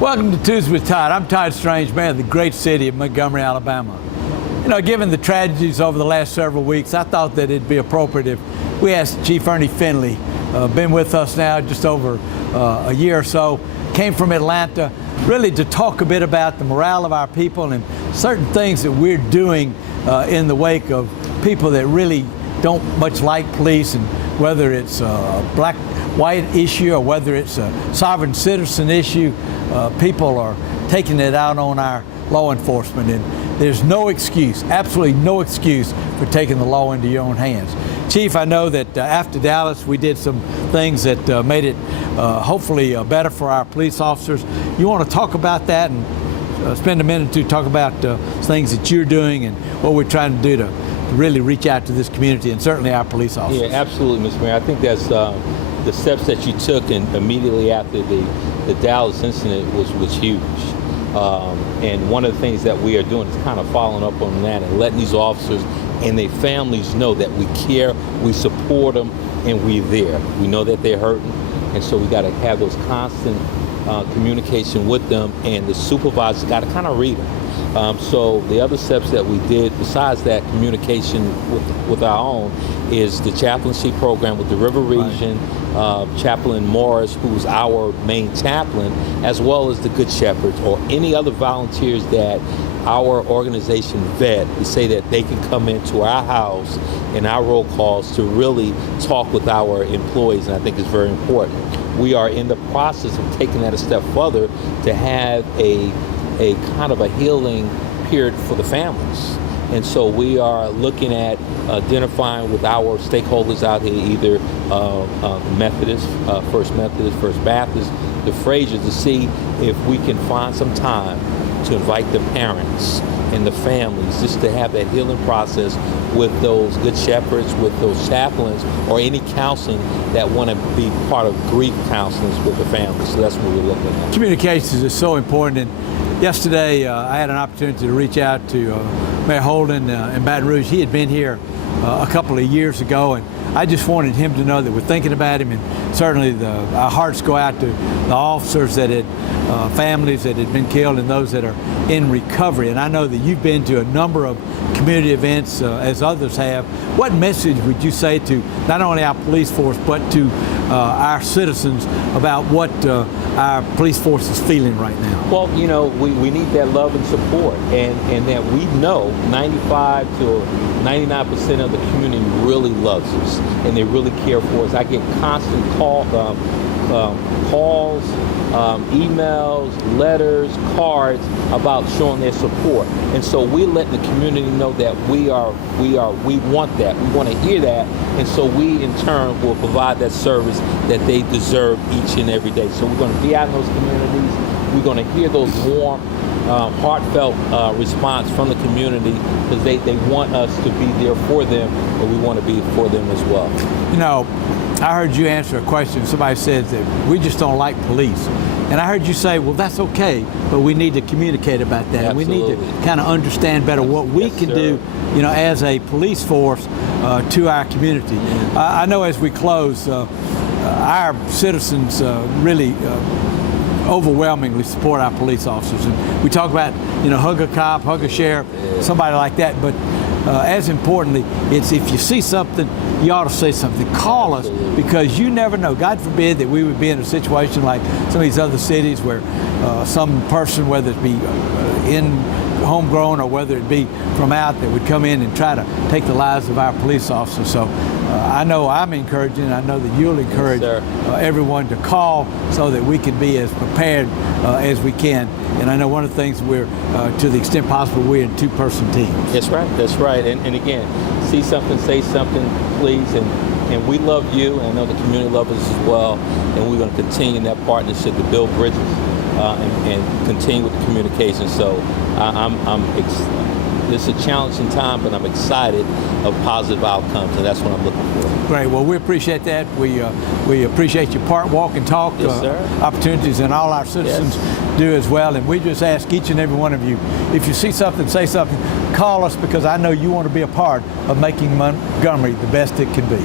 Welcome to Tuesday with Todd. I'm Todd Strange, mayor of the great city of Montgomery, Alabama. You know, given the tragedies over the last several weeks, I thought that it'd be appropriate if we asked Chief Ernest Finley, been with us now just over a year or so, came from Atlanta, really to talk a bit about the morale of our people and certain things that we're doing in the wake of people that really don't much like police, and whether it's a black-white issue or whether it's a sovereign citizen issue, people are taking it out on our law enforcement, and there's no excuse, absolutely no excuse for taking the law into your own hands. Chief, I know that after Dallas we did some things that made it hopefully better for our police officers. You want to talk about that and spend a minute to talk about things that you're doing and what we're trying to do to really reach out to this community and certainly our police officers? Yeah, absolutely, Mr. Mayor. I think that's the steps that you took and immediately after the Dallas incident was huge. And one of the things that we are doing is kind of following up on that and letting these officers and their families know that we care, we support them, and we're there. We know that they're hurting, and so we got to have those constant communication with them, and the supervisors got to kind of read them. So the other steps that we did, besides that communication with our own, is the chaplaincy program with the River Region, Chaplain Morris, who's our main chaplain, as well as the Good Shepherds or any other volunteers that our organization vet. We say that they can come into our house in our roll calls to really talk with our employees, and I think it's very important. We are in the process of taking that a step further to have a kind of a healing period for the families. And so we are looking at identifying with our stakeholders out here, either Methodist, First Baptist, the Frazier, to see if we can find some time to invite the parents and the families just to have that healing process with those Good Shepherds, with those chaplains, or any counseling that want to be part of grief counseling with the families. So that's what we're looking at. Communications is so important. And yesterday, I had an opportunity to reach out to Mayor Holden in Baton Rouge. He had been here a couple of years ago, and I just wanted him to know that we're thinking about him, and certainly our hearts go out to the officers that had families that had been killed and those that are in recovery. And I know that you've been to a number of community events as others have. What message would you say to not only our police force but to our citizens about what our police force is feeling right now? Well, you know, we need that love and support, and that we know 95 to 99% of the community really loves us and they really care for us. I get constant calls, emails, letters, cards about showing their support. And so we're letting the community know that we want that. We want to hear that. And so we in turn will provide that service that they deserve each and every day. So we're going to be out in those communities. We're going to hear those warm, heartfelt response from the community, because they want us to be there for them, but we want to be for them as well. You know, I heard you answer a question. Somebody said that we just don't like police. And I heard you say, well, that's okay, but we need to communicate about that. Absolutely. We need to kind of understand better what we can do, you know, as a police force to our community. I know as we close, our citizens really overwhelmingly support our police officers. And we talk about, you know, hug a cop, hug a sheriff, somebody like that. But as importantly, it's if you see something, you ought to say something. Call us, because you never know. God forbid that we would be in a situation like some of these other cities where some person, whether it be in homegrown or whether it be from out, that would come in and try to take the lives of our police officers. So I know I'm encouraging, and I know that you'll encourage everyone to call so that we can be as prepared as we can. And I know one of the things we're, to the extent possible, we're in two-person teams. That's right. And again, see something, say something, please. And we love you, and I know the community loves us as well. And we're going to continue that partnership to build bridges and continue with the communication. So this is a challenging time, but I'm excited of positive outcomes, and that's what I'm looking for. Great. Well, we appreciate that. We appreciate your park, walk, and talk opportunities, and all our citizens do as well. And we just ask each and every one of you, if you see something, say something, call us, because I know you want to be a part of making Montgomery the best it can be.